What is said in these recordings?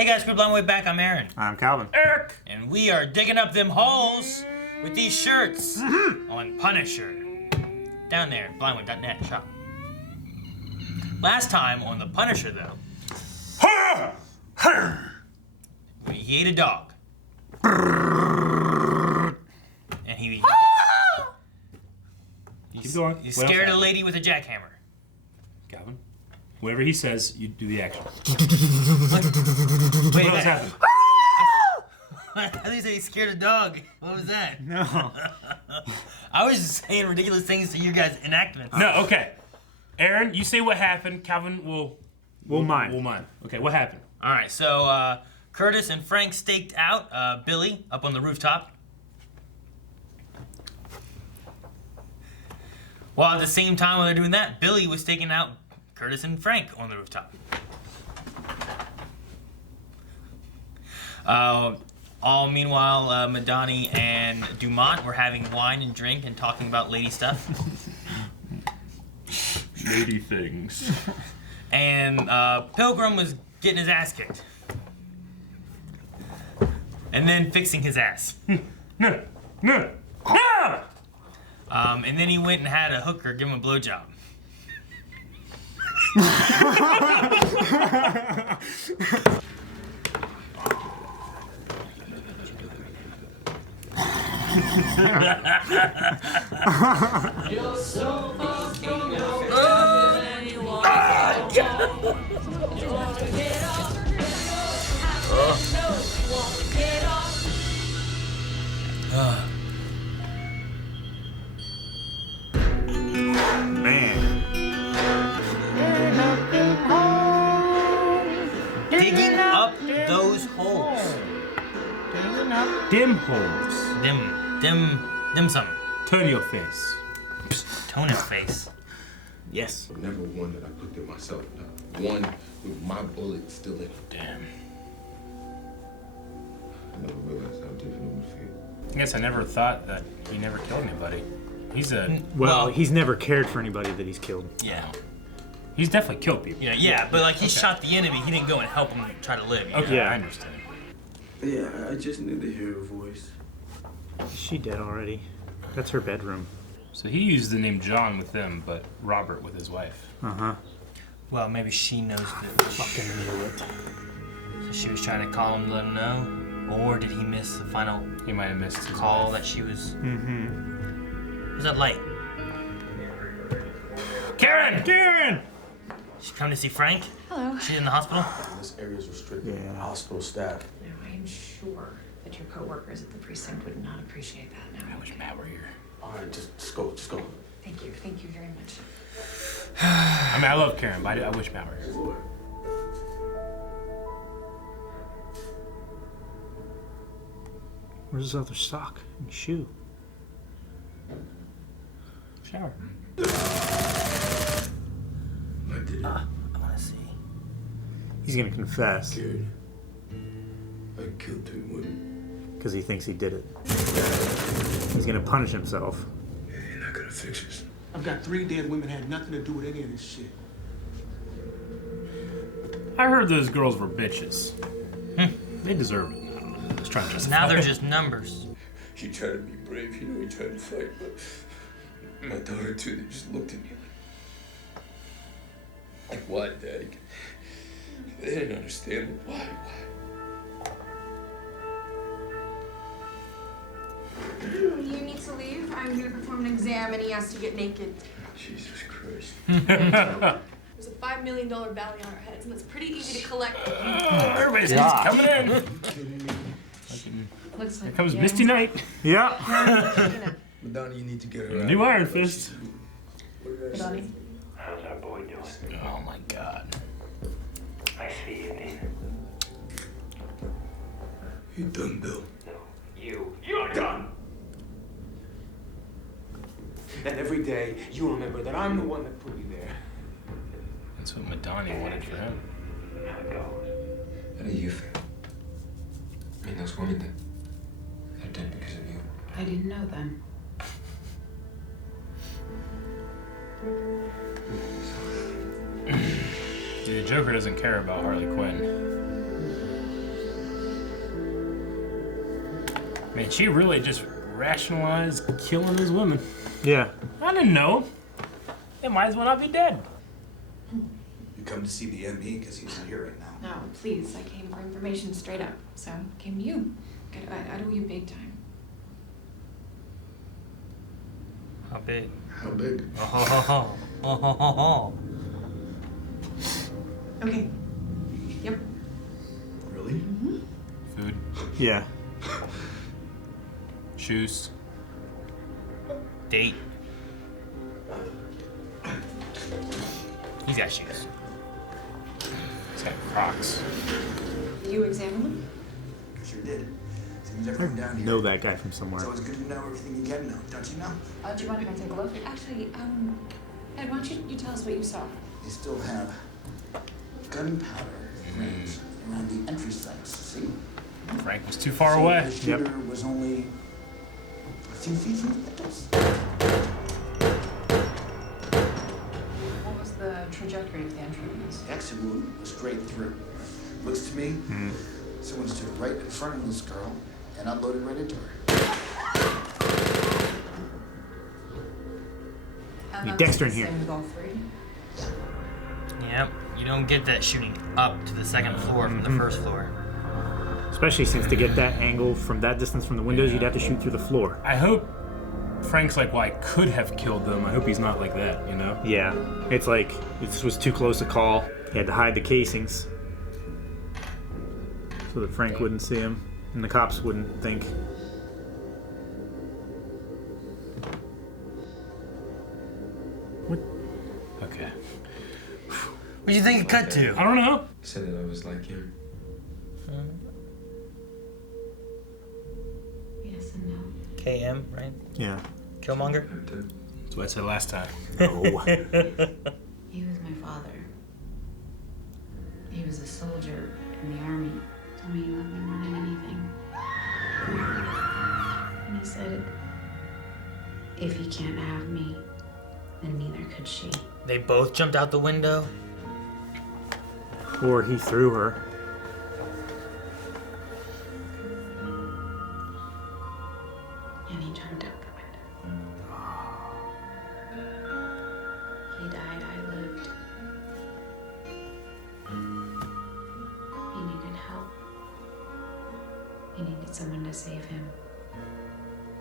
Hey guys, we're Blind Way Back. I'm Aaron. I'm Calvin. Eric! And we are digging up them holes with these shirts on Punisher. Down there, blindway.net shop. Last time on the Punisher, though, he ate a dog. And he Keep going. He scared a lady with a jackhammer. Calvin. Whatever he says, you do the action. Wait, What else happened? I thought you said he scared a dog. What was that? No. I was just saying ridiculous things to you guys' enactments. No, okay. Aaron, you say what happened. Calvin will mime. We'll mime. Okay, what happened? All right, so Curtis and Frank staked out Billy up on the rooftop. While at the same time when they're doing that, Billy was staking out Curtis and Frank on the rooftop. All meanwhile, Madani and Dumont were having wine and drink and talking about lady stuff. Lady things. And Pilgrim was getting his ass kicked. And then fixing his ass. No. And then he went and had a hooker give him a blowjob. You're so fucking Digging up those holes. Dim holes. Dim some. Turn your face. Tone his face. Yes. Never one that I put there myself. One with my bullet still in it. Damn. I never realized how different it would feel. I guess I never thought that he never killed anybody. He's a... Well, he's never cared for anybody that he's killed. Yeah. He's definitely killed people. Yeah, but like he shot the enemy, he didn't go and help him try to live. You know? Okay, Yeah. I understand. Yeah, I just need to hear her voice. Is she dead already? That's her bedroom. So he used the name John with them, but Robert with his wife. Uh-huh. Well, maybe she knows that. Fucking knew it. So she was trying to call him to let him know? Or did he miss the final He might have missed his call wife. that she was... Mm-hmm. Who's that light? Karen! Karen! She come to see Frank? Hello. She's in the hospital? This area is restricted Yeah. by hospital staff. No, I am sure that your coworkers at the precinct would not appreciate that. No, I wish Matt were here. All right, just go. thank you very much. I mean, I love Karen, but I wish Matt were here. Where's his other sock and shoe? Shower. I did it. I want to see. He's gonna confess Scared. I killed 2 women. because he thinks he did it. He's gonna punish himself. You're not gonna fix this. I've got 3 dead women had nothing to do with any of this shit. I heard those girls were bitches. They deserved it. I don't know. Just trying to justify Now they're it. just numbers. He tried to be brave, he tried to fight, but my daughter too, they just looked at me like why, Daddy? They didn't understand it. Why? You need to leave. I'm here to perform an exam and he has to get naked. Jesus Christ. There's a $5 million bounty on our heads and it's pretty easy to collect. Everybody's coming in. Looks like Here comes yeah. Misty Knight. Yeah. Madani, you need to get her out. New Iron Fist. Madani. How's our boy doing? Oh my god. I see you, Nina. You done, Bill? No, you're done. And every day, you remember that I'm the one that put you there. That's what Madani wanted for him. How it goes. How do you feel? I mean, those women that they're dead because of you. I didn't know them. Dude, the Joker doesn't care about Harley Quinn. Man, she really just rationalized killing those women. Yeah. I didn't know. They might as well not be dead. You come to see the ME because he's not here right now. No, please. I came for information straight up. So, came to you. I owe you big time. How big? How big? Okay. Yep. Really? Food, Yeah. shoes. Date. He's got shoes. He's got Crocs. You examine them? Sure did. Seems everything down here. Know that guy from It's somewhere. always good to know everything you can know, don't you know? Do you mind if I take a look? Actually, Ed, why don't you tell us what you saw? They still have gunpowder rings around the entry sites. See? Frank was too far So away. The shooter was only a few feet from the victims. What was the trajectory of the entry wounds? The exit wound was straight through. Looks to me, someone stood right in front of this girl and unloaded right into her. And Need that's Dexter in the here. same with all three? Yep. You don't get that shooting up to the second floor from the first floor. Especially since to get that angle from that distance from the windows, you'd have to shoot through the floor. I hope Frank's like, well, I could have killed them. I hope he's not like that, you know? Yeah. It's like, this was too close to call. He had to hide the casings so that Frank wouldn't see him and the cops wouldn't think. Okay. What do you think it cut to? I don't know. He said that I was like him. Yes and no. KM, right? Yeah. Killmonger? That's what I said last time. Oh. He was my father. He was a soldier in the army. Told me he loved me more than anything. And he said, if he can't have me, then neither could she. They both jumped out the window. Or he threw her. And he jumped out the window. He died, I lived. He needed help. He needed someone to save him.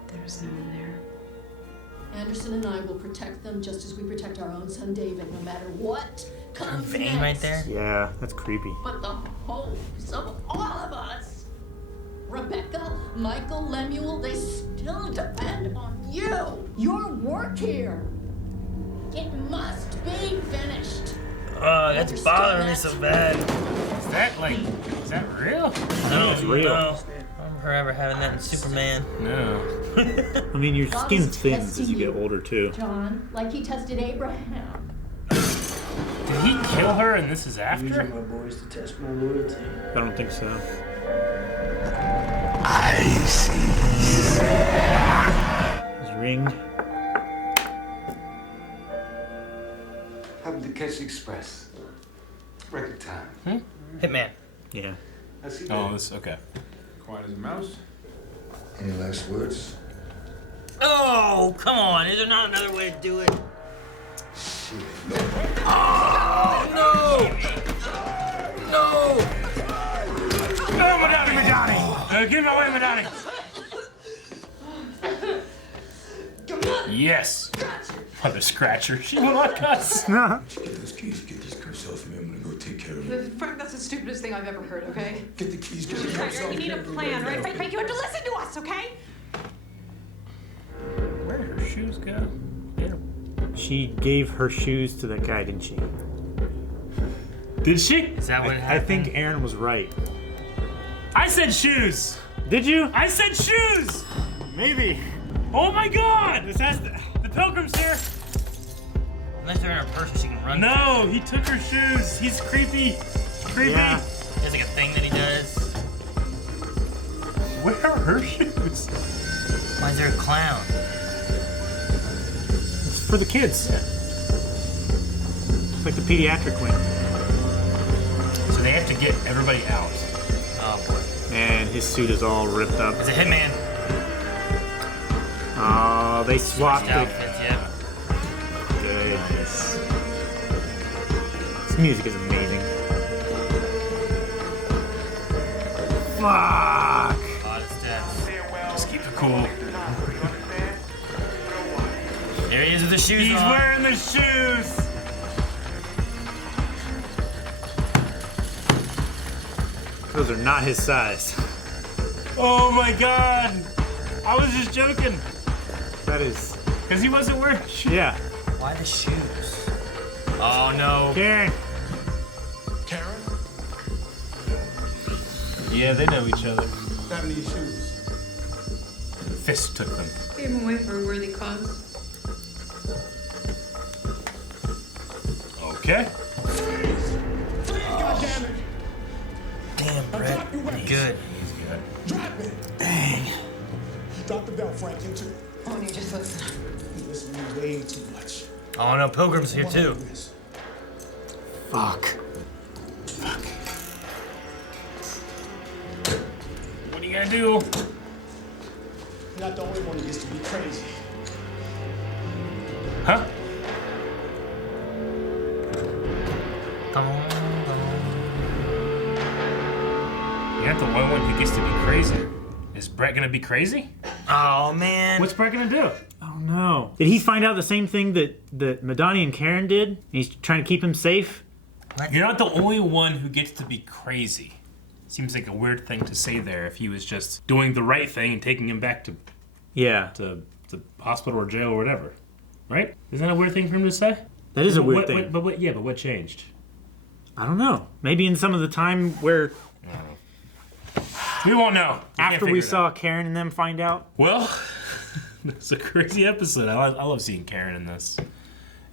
There was no one there. Anderson and I will protect them just as we protect our own son David, no matter what comes Vein next. right there. Yeah, that's creepy. But the hopes of all of us, Rebecca, Michael, Lemuel, they still depend on you. Your work here. It must be finished. Oh, that's bothering me so bad. Is that real? No, it's real. No. I don't remember ever having that in Superman. No. I mean, your God skin is thins testing as you get you. older, too. John, like he tested Abraham. Did he kill her and this is after? Using my boys to test my loyalty. I don't think so. His ring. Happened to catch the express. Record time. Hitman. Yeah. I see Oh, this, okay. Quiet as a mouse. Any last words? Oh, come on. Is there not another way to do it? Shit. Oh, no! No! Oh, Madani! Get him away, Madani! Yes! Mother Scratcher. She won't like us. Get those keys, get these cuffs off me. I'm gonna go take care of it. Frank, that's the stupidest thing I've ever heard, okay? Get the keys, get the cuffs off You me. need a plan, right? Frank, you have to listen to us, okay? Where did her shoes go? Yeah. She gave her shoes to that guy, didn't she? Did she? Is that what I happened? think Aaron was right. I said shoes! Did you? I said shoes! Maybe. Oh my god! This has to... The pilgrim's here! Unless they're in her purse and she can run. No, he took her shoes. He's creepy. Creepy. Yeah. There's like a thing that he does. Where are her shoes? Why is there a clown? It's for the kids. It's like the pediatric wing. So they have to get everybody out. Oh boy. And his suit is all ripped up. It's a hitman. Oh, they swapped it. Outfits, yeah. Goodness. This music is amazing. Fuck! A lot of steps. Just keep it cool. There he is with the shoes He's on. wearing the shoes. Those are not his size. Oh my god. I was just joking. That is. Because he wasn't wearing shoes. Yeah. Why the shoes? Oh no. Karen. Karen? Yeah, they know each other. What happened to your shoes? Fist took them. Gave him away for a worthy cause. Okay. God damn it! Damn, Brett. Good. Drop it! Dang. Drop the belt, Frank. You too. Oh, and you just listen. You listen to me way too much. Oh no, Pilgrim's here too. Fuck. What are you gonna do? You're not the only one who gets to be crazy. Huh? You're not the only one who gets to be crazy. Is Brett gonna be crazy? Oh man. What's Brett gonna do? Oh no. Did he find out the same thing that Madani and Karen did? He's trying to keep him safe? You're not the only one who gets to be crazy. Seems like a weird thing to say there if he was just doing the right thing and taking him back to Yeah. to hospital or jail or whatever. Right? Isn't that a weird thing for him to say? That is a weird thing. But what changed? I don't know. Maybe in some of the time where We won't know. after we saw Karen and them find out. Well, it's a crazy episode. I love seeing Karen in this.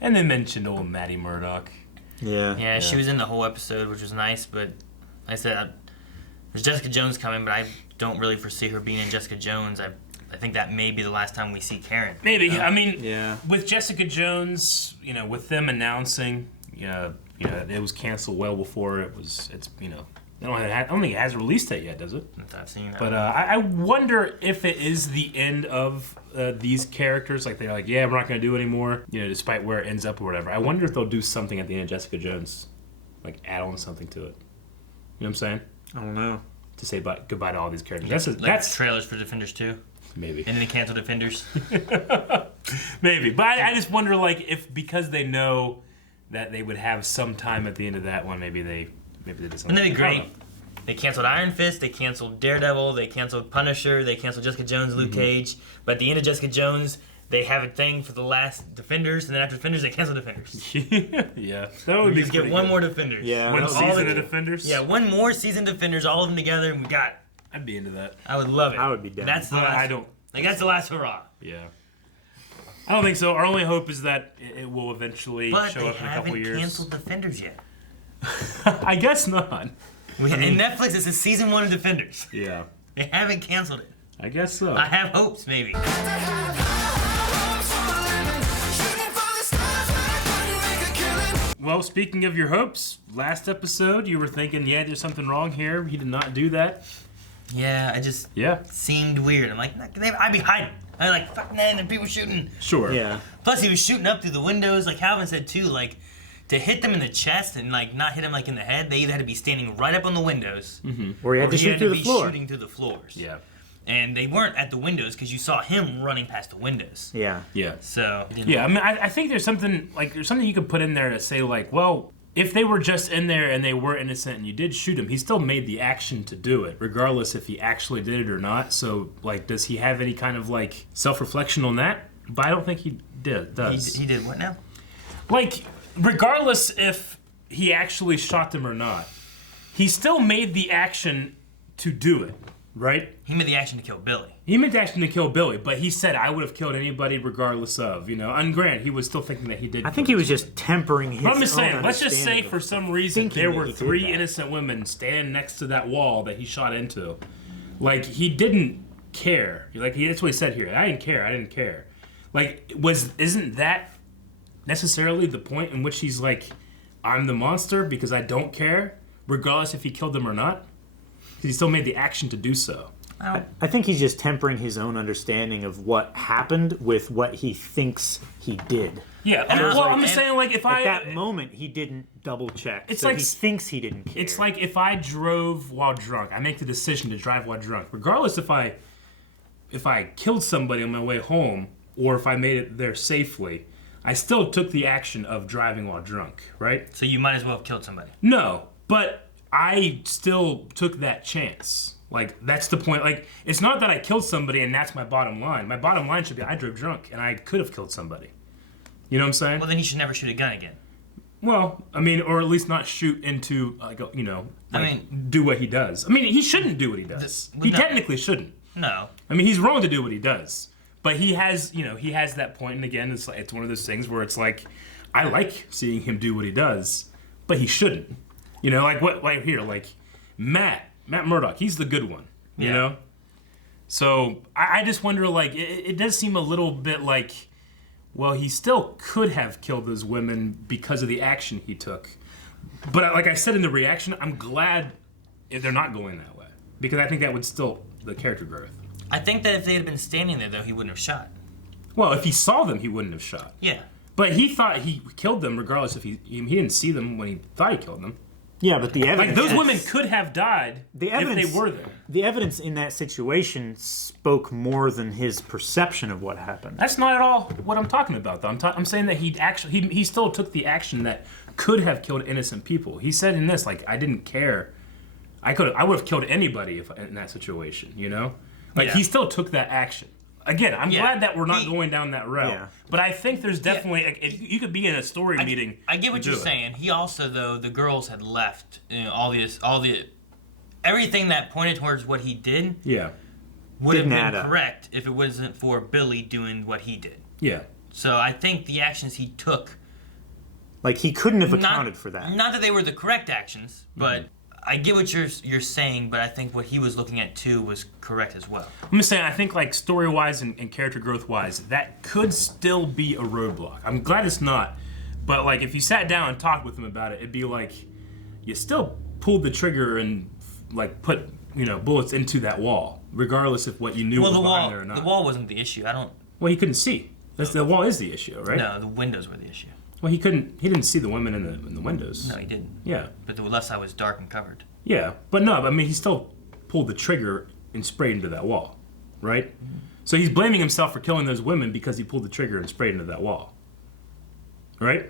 And they mentioned old Maddie Murdock. Yeah. Yeah, she was in the whole episode, which was nice, but like I said, there's Jessica Jones coming, but I don't really foresee her being in Jessica Jones. I think that may be the last time we see Karen. Maybe. I mean, Yeah. with Jessica Jones, with them announcing, it was canceled well before it's I don't think it has a release date yet, does it? I've seen that. But I wonder if it is the end of these characters. Like they're like, yeah, we're not going to do it anymore. Despite where it ends up or whatever. I wonder if they'll do something at the end of Jessica Jones, like add on something to it. You know what I'm saying? I don't know. To say goodbye to all these characters. That's trailers for Defenders 2. Maybe. And then they cancel Defenders. Maybe. But I just wonder, if because they know that they would have some time at the end of that one, maybe they did something. Wouldn't that be great? They canceled Iron Fist, they canceled Daredevil, they canceled Punisher, they canceled Jessica Jones, Luke Cage. But at the end of Jessica Jones, they have a thing for the last Defenders, and then after Defenders, they cancel Defenders. Yeah. That would We be just get one more Defenders. Yeah. One that would be season cool. of Defenders? Yeah, one more season Defenders, all of them together, and we got it. I'd be into that. I would love it. I would be down. That's the But last. I don't. That's the last hurrah. Yeah. I don't think so. Our only hope is that it will eventually But show they up in a couple haven't years. canceled Defenders yet. I guess not. In Netflix, this is season 1 of Defenders. Yeah. They haven't canceled it. I guess so. I have hopes, maybe. Well, speaking of your hopes, last episode you were thinking, yeah, there's something wrong here. He did not do that. Yeah, I just Yeah. seemed weird. I'm like, I'd be hiding. I'm like, fuck man, and people shooting. Sure. Yeah. Plus, he was shooting up through the windows, like Calvin said too. Like, to hit them in the chest and not hit them in the head, they either had to be standing right up on the windows, Or he had to shoot through the be floor. shooting through the floors. Yeah. And they weren't at the windows because you saw him running past the windows. Yeah. Yeah. So Yeah. I mean, I think there's something you could put in there to say well, if they were just in there and they were innocent and you did shoot him, he still made the action to do it, regardless if he actually did it or not. So, does he have any kind of self-reflection on that? But I don't think he does. He did what now? Regardless if he actually shot them or not, he still made the action to do it, right? He made the action to kill Billy. He made the action to kill Billy, but he said, I would have killed anybody regardless of, And granted, he was still thinking that he did. I think he was just tempering his But I'm just own saying, let's just say understanding for of some reason thinking there that were he did 3 that. innocent women standing next to that wall that he shot into. He didn't care. That's what he said here. I didn't care. Isn't that necessarily the point in which he's like, I'm the monster because I don't care, regardless if he killed them or not? Because he still made the action to do so. I think he's just tempering his own understanding of what happened with what he thinks he did. Yeah, I'm just saying, like, at that moment, he didn't double check. It's so like he thinks he didn't care. It's like if I drove while drunk, I make the decision to drive while drunk, regardless if I killed somebody on my way home or if I made it there safely. I still took the action of driving while drunk, right? So you might as well have killed somebody. No, but I still took that chance. Like, that's the point. Like, it's not that I killed somebody and that's my bottom line. My bottom line should be I drove drunk and I could have killed somebody. You know what I'm saying? Well, then he should never shoot a gun again. Well, I mean, or at least not shoot into, like, you know, like, do what he does. I mean, he shouldn't do what he does. He technically shouldn't. No. I mean, he's wrong to do what he does. But he has, you know, he has that point, and again, it's one of those things where it's like, I like seeing him do what he does, but he shouldn't. You know, like here, like Matt Murdock, he's the good one. You know, so I just wonder, like, it does seem a little bit like, well, he still could have killed those women because of the action he took. But like I said in the reaction, I'm glad they're not going that way because I think that would still the character growth. I think that if they had been standing there, though, he wouldn't have shot. Well, if he saw them, he wouldn't have shot. Yeah. But he thought he killed them regardless if he didn't see them when he thought he killed them. Yeah, but the evidence... Like, those women could have died if they were there. The evidence in that situation spoke more than his perception of what happened. That's not at all what I'm talking about, though. I'm saying that he still took the action that could have killed innocent people. He said in this, like, I didn't care. I would have killed anybody in that situation, you know? Like, he still took that action. Again, I'm glad that we're not going down that route. Yeah. But I think there's definitely... You could be in a story meeting. I get what you're saying. He also, though, the girls had left. You know, everything that pointed towards what he did would have been correct if it wasn't for Billy doing what he did. Yeah. So I think the actions he took... Like, he couldn't have accounted for that. Not that they were the correct actions, but... I get what you're saying, but I think what he was looking at too was correct as well. I'm just saying, I think like story-wise and character growth-wise, that could still be a roadblock. I'm glad it's not, but like if you sat down and talked with him about it, it'd be like you still pulled the trigger and like put bullets into that wall, regardless of what you knew was behind there or not. The wall wasn't the issue. Well, he couldn't see. The wall is the issue, right? No, the windows were the issue. Well, he didn't see the women in the windows. No, he didn't. Yeah. But the left side was dark and covered. Yeah, but no, I mean, he still pulled the trigger and sprayed into that wall, right? Mm-hmm. So he's blaming himself for killing those women because he pulled the trigger and sprayed into that wall, right?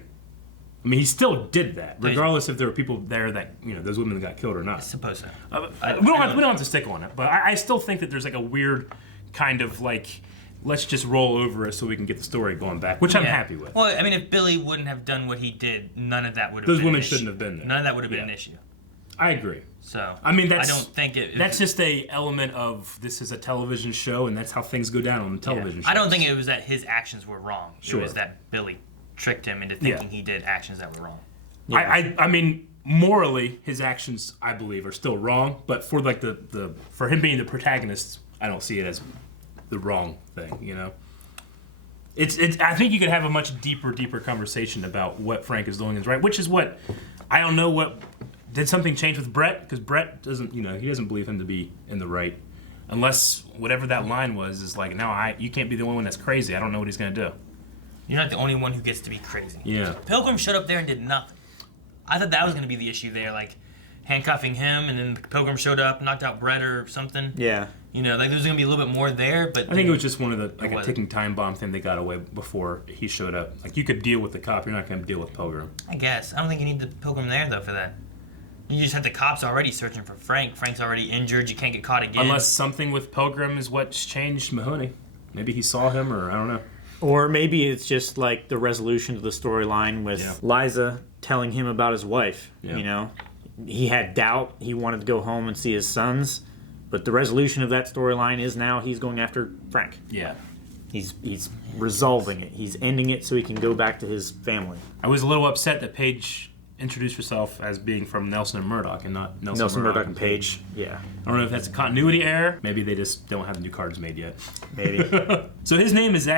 I mean, he still did that, regardless if there were people there that, those women that got killed or not. I suppose so. We don't have to stick on it, but I still think that there's like a weird kind of like, let's just roll over it so we can get the story going back, which I'm happy with. Well, I mean, if Billy wouldn't have done what he did, none of that would have been an issue. Those women shouldn't have been there. None of that would have been an issue. I agree. So, I mean, I don't think that's just a element of this is a television show, and that's how things go down on the television show. I don't think it was that his actions were wrong. Sure. It was that Billy tricked him into thinking he did actions that were wrong. Yeah. I mean, morally, his actions, I believe, are still wrong, but for like for him being the protagonist, I don't see it as the wrong thing, It's. I think you could have a much deeper conversation about what Frank is doing is right, which is what I don't know. What did something change with Brett? Because Brett doesn't, he doesn't believe him to be in the right, unless whatever that line was is like, no, you can't be the only one that's crazy. I don't know what he's gonna do. You're not the only one who gets to be crazy. Yeah. Pilgrim showed up there and did nothing. I thought that was gonna be the issue there, like handcuffing him, and then Pilgrim showed up, knocked out Brett or something. Yeah. Like there was gonna be a little bit more there, but I think it was just one of the a ticking time bomb thing they got away before he showed up. Like you could deal with the cop, you're not gonna deal with Pilgrim. I guess I don't think you need the Pilgrim there though for that. You just have the cops already searching for Frank. Frank's already injured. You can't get caught again. Unless something with Pilgrim is what's changed Mahoney. Maybe he saw him, or I don't know. Or maybe it's just like the resolution to the storyline with Liza telling him about his wife. Yeah. He had doubt. He wanted to go home and see his sons. But the resolution of that storyline is now he's going after Frank. Yeah. He's resolving it. He's ending it so he can go back to his family. I was a little upset that Paige introduced herself as being from Nelson and Murdoch and not Nelson Murdoch and Paige. Yeah. I don't know if that's a continuity error. Maybe they just don't have the new cards made yet. Maybe. So his name is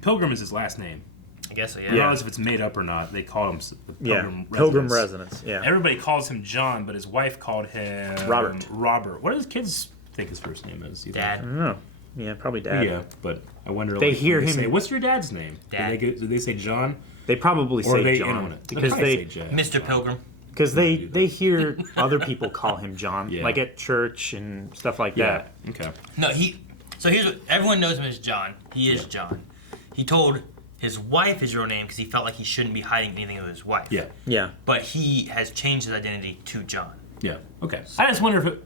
Pilgrim is his last name. I guess so, yeah. Regardless if it's made up or not, they call him the Pilgrim Residence. Yeah. Everybody calls him John, but his wife called him Robert. What are his kids' think his first name is. I Dad. don't know. Yeah, probably Dad. Yeah, but I wonder. They like, hear when him- Say, what's your dad's name? Dad. Do they say John? They probably Or are say they in John on it? because probably they say Mr. Pilgrim. because they hear other people call him John, Yeah. like at church and stuff like Yeah. that. Okay. No, So here's what everyone knows him as John. He is John. He told his wife his real name because he felt like he shouldn't be hiding anything of his wife. Yeah. Yeah. But he has changed his identity to John. Yeah. Okay. I just wonder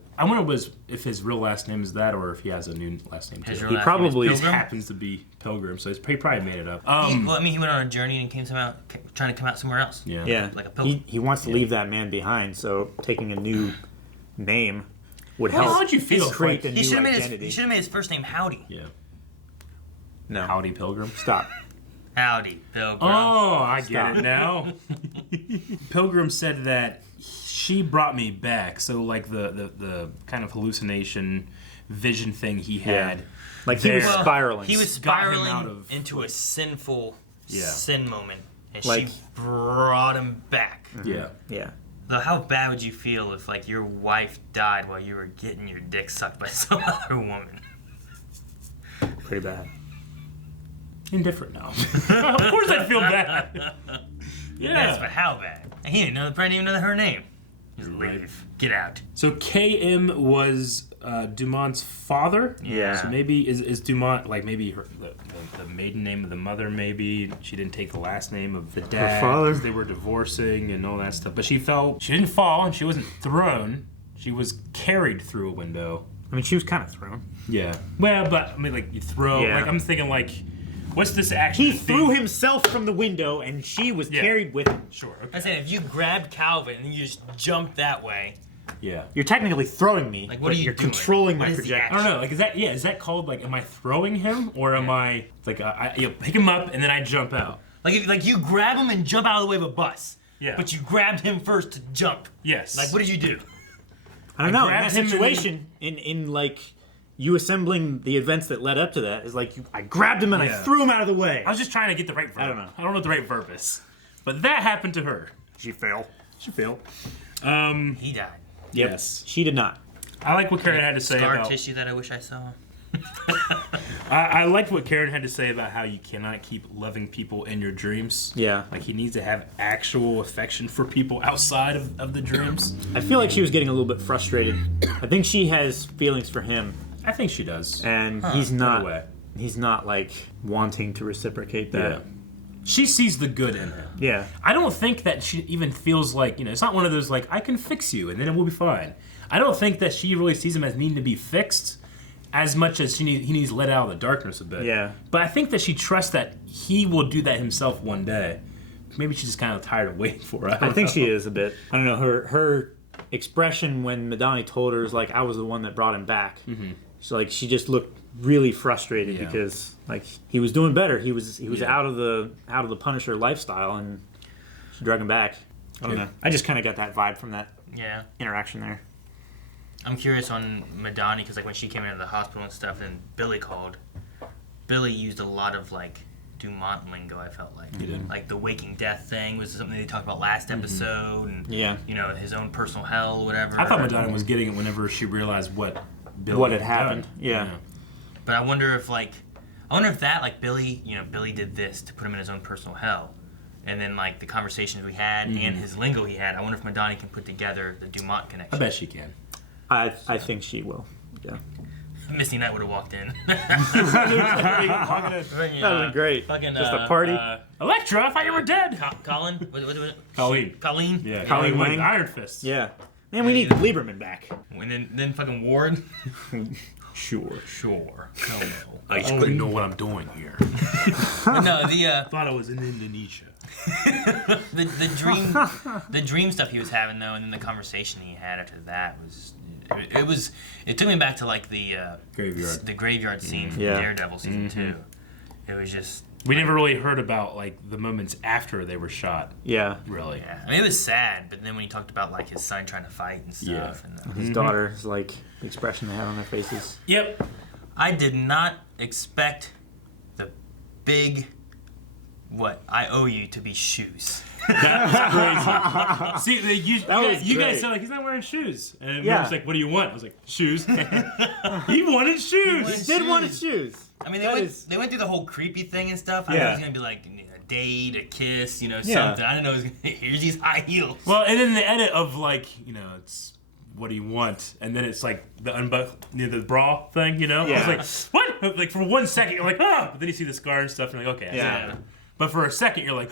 if his real last name is that, or if he has a new last name too. His real He last probably- name It is Pilgrim. happens to be Pilgrim, so he probably made it up. He went on a journey and trying to come out somewhere else. Yeah. Yeah. Like a pilgrim. He wants to leave that man behind, so taking a new name would help. How would you feel? create a He new should have identity? made his first name Howdy. Yeah. No. Howdy Pilgrim. Stop. Howdy, Pilgrim. Oh, I Stop. get it now. Pilgrim said that she brought me back. So like the kind of hallucination, vision thing he had. Like he was there- spiraling. He was got him spiraling out of, into a sinful Yeah. sin moment, and Like- she brought him back. Yeah. Yeah. Though, how bad would you feel if like your wife died while you were getting your dick sucked by some other woman? Pretty bad. Indifferent now. Of course I'd feel bad. Yes, but Yeah. how bad? And he didn't know. Probably didn't even know her name. Just Right. leave. Get out. So KM was Dumont's father. Yeah. So maybe is Dumont like maybe the maiden name of the mother? Maybe she didn't take the last name of the dad. father? 'Cause they were divorcing and all that stuff. But she didn't fall and she wasn't thrown. She was carried through a window. I mean, she was kind of thrown. Yeah. Well, but I mean, like you throw. Yeah. Like I'm thinking like, what's this action? He threw himself from the window, and she was Yeah. carried with him. Sure. I Okay. said, if you grabbed Calvin and you just jumped that way, Yeah. You're technically throwing me, Like, what but are you you're doing? controlling What my is the projectile. I don't know. Like, is that called like? Am I throwing him or am I like? Pick him up and then I jump out. like you grab him and jump out of the way of a bus. Yeah. But you grabbed him first to jump. Yes. Like, what did you do? I don't know. In grabbed that him and situation, in like you assembling the events that led up to that, is like I grabbed him and I Yeah. threw him out of the way. I was just trying to get the right verb. I don't know. I don't know what the right verb is. But that happened to her. She fell. She fell. He died. Yes. She did not. I like what Karen had to say Scar about. tissue that I wish I saw. I liked what Karen had to say about how you cannot keep loving people in your dreams. Yeah. Like he needs to have actual affection for people outside of the dreams. I feel like she was getting a little bit frustrated. I think she has feelings for him, I think she does. and he's Right not. away. He's not like wanting to reciprocate that. Yeah. She sees the good in him. Yeah. I don't think that she even feels like, it's not one of those like, I can fix you and then it will be fine. I don't think that she really sees him as needing to be fixed as much as he needs let out of the darkness a bit. Yeah. But I think that she trusts that he will do that himself one day. Maybe she's just kind of tired of waiting for it. I think she is a bit. I don't know. Her expression when Madani told her is like, I was the one that brought him back. Mm-hmm. So like she just looked really frustrated because like he was doing better. He was out of the Punisher lifestyle, and she drug him back. I don't know. I just kind of got that vibe from that interaction there. I'm curious on Madani because like when she came into the hospital and stuff, and Billy called. Billy used a lot of like Dumont lingo. I felt like He did. Like the waking death thing was something they talked about last episode, and his own personal hell, whatever. I thought Madani was getting it whenever she realized what had happened. Yeah. But I wonder if that like Billy did this to put him in his own personal hell. And then like the conversations we had and his lingo he had, I wonder if Madani can put together the Dumont connection. I bet she can. I think she will. Yeah. Misty Knight would have walked in. That would have been great. Fucking, Just a party. Electra, I thought you were dead. Colin? What? Colleen. Yeah. Colleen Wing. Iron Fist. Yeah. Man, we need Lieberman back. And then fucking Ward. Sure. Hello. I just couldn't know what I'm doing here. But no, Thought I was in Indonesia. the dream stuff he was having though, and then the conversation he had after that it took me back to like the graveyard scene from Daredevil season 2. It was just we never really heard about like the moments after they were shot. Yeah. Really. Yeah. I mean, it was sad, but then when he talked about like his son trying to fight and stuff, and His daughter's like the expression they had on their faces. Yep. I did not expect the big what? I owe you to be shoes. That was crazy. See, you guys great. said like he's not wearing shoes, and Yeah. I was like, "What do you want?" I was like, "Shoes." He wanted shoes. He did want his shoes. I mean, they went through the whole creepy thing and stuff. I Yeah. thought it was gonna be like a date, a kiss, Yeah. something. I didn't know it was gonna here's these high heels. Well, and then the edit of like, it's what do you want, and then it's like the bra thing, I was like, what? Like for 1 second, you're like, ah, but then you see the scar and stuff, and you're like, okay, Yeah. But for a second, you're like,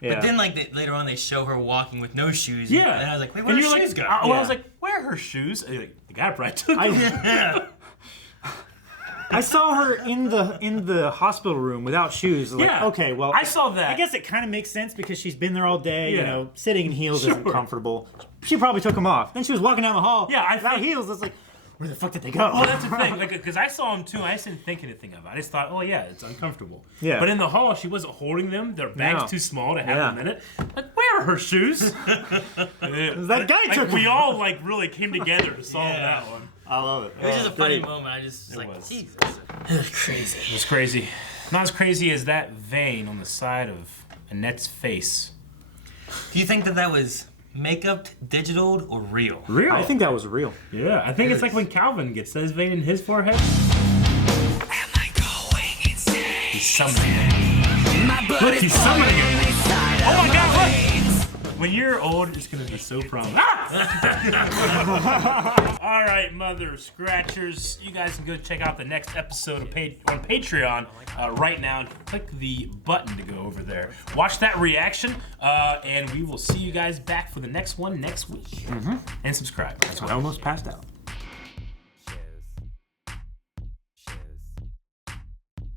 Yeah. But then later on they show her walking with no shoes. yeah. And I was like, wait, where are her you're shoes like, go? well, I was like, where are her shoes? And you're like, the guy probably took them. I saw her in the hospital room without shoes. Like, Yeah. okay, well, I saw that. I guess it kind of makes sense because she's been there all day. Yeah. Sitting in heels isn't Sure. comfortable. She probably took them off. Then she was walking down the hall. Yeah, without think- heels. It's like, where the fuck did they go? Well, that's the thing, because I saw them too. I just didn't think anything of it. I just thought, oh yeah, it's uncomfortable. Yeah. But in the hall, she wasn't holding them. Their bag's No. too small to have Yeah. them in it. Like, where are her shoes? That guy took We them. all really came together to solve Yeah. that one. I love it. It was just a funny Great. moment. I just was like, was. Jesus. It was crazy. It was crazy. Not as crazy as that vein on the side of Annette's face. Do you think that was makeup, digital, or real? Real. I think that was real. Yeah, I think it's like when Calvin gets that vein in his forehead. Am I going insane? He's summoning it. Look, he's summoning it. Oh my God, look! When you're old, it's gonna be so prominent. All right, mother scratchers, you guys can go check out the next episode on Patreon right now. Click the button to go over there. Watch that reaction, and we will see you guys back for the next one next week. And subscribe as well. I almost passed out.